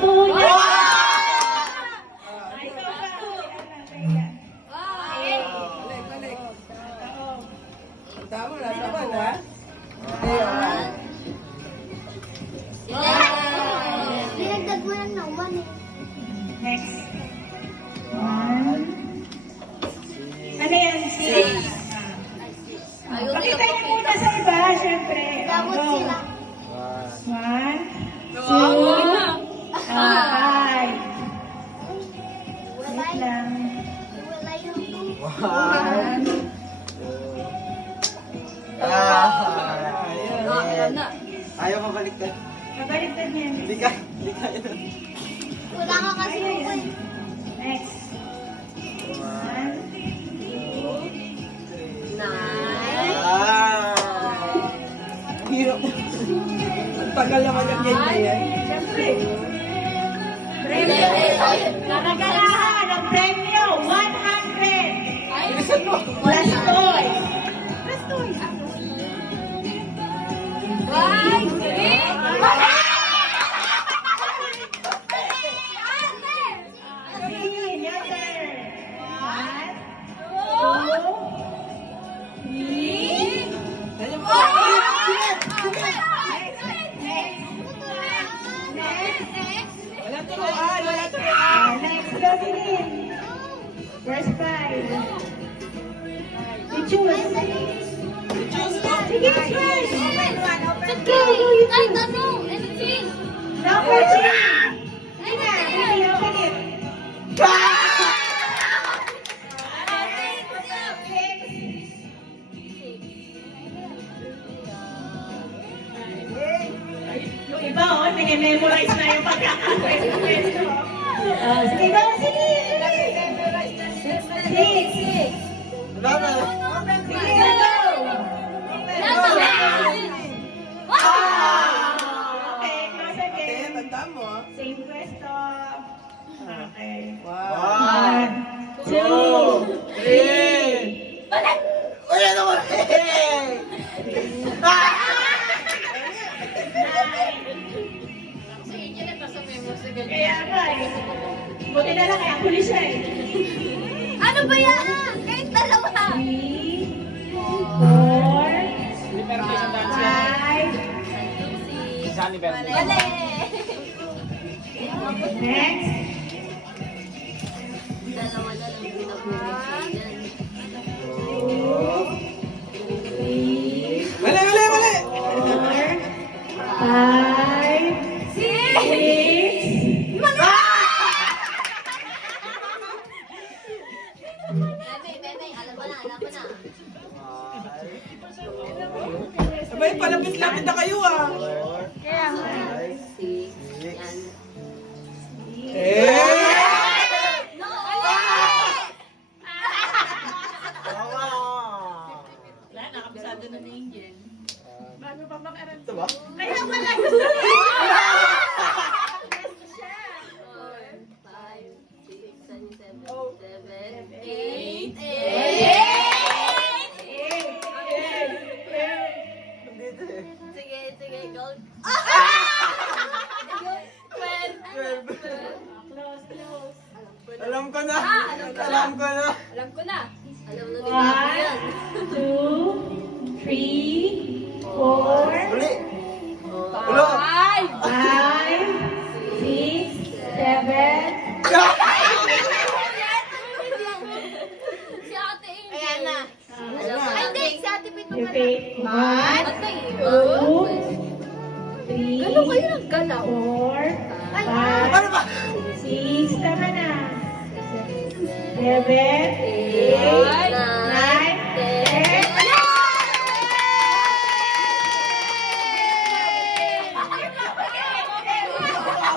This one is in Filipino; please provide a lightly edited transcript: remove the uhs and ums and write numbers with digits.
buo niya. Tama na, tama na. Dinagdag mo lang ng 1 eh. Next. 1. Ano yan? 6. Pakita niyo muna sa iba, syempre. Damot sila. 1, 2, 5. Wait lang. Wala yung 2. Ayaw mabaliktad. Kabaliktad niya. Hindi ka yun. Wala ka kasi yung 1. Next. 1, 2, 9. Hirap. Ang tagal naman yung ganyan. Siyempre. Premyo. Nakagalahan ang premyo. 100. Bilisan mo. Plus toys. Plus toys. Sabihin, your turn. 1, 2, 3. Wala turuan, wala turuan. Next, Jocelyn. First prize. You choose. Sige, choose. Number 3. Ina, hindi open it. Yung iba, nag-memorize na yung pagkakakwento. Sige, go, sige. 6. Wala na. Sige, go. Okay, close again. Tanda mo. Same pwesto. Okay. 1, 1, 2, 3. Uy, ano mo? Kaya nga eh. Buti na lang kaya huli siya eh. Ano ba yan? Kahit dalawa. 3, 4, Pero may isang dance 5. Sunny Bell. Mali. Next. Dalawa na lang pinabuhay yan. 2, 3, Mali, mali, mali. 4, 5, 6. Bebe, alam mo na, alam mo na. Sabay, palapit-lapit na kayo ah. Kaya nga. Yan. No! Wala, nakabisado na ni Angel. Bago pa makaran. Ito ba? Kaya wala gusto niya. 4, 5, 6, 7, 8. Dito eh. Sige, go. 12. Close, close. Alam ko na. Alam ko na. Alam ko na. Alam na ni Bobby 1, 2, 3, yan. 4, Uli. Ulo. 5, 6, 7. Si Ate Angel. Ayan na. Ayan na. Ay, hindi. Si Ate Pito You pala. pay 1, Patay. 2, 3, Galaw kayo ng galaw. 4, Ay, 5, Ano ba? 6, tama na. 7, 8, 9,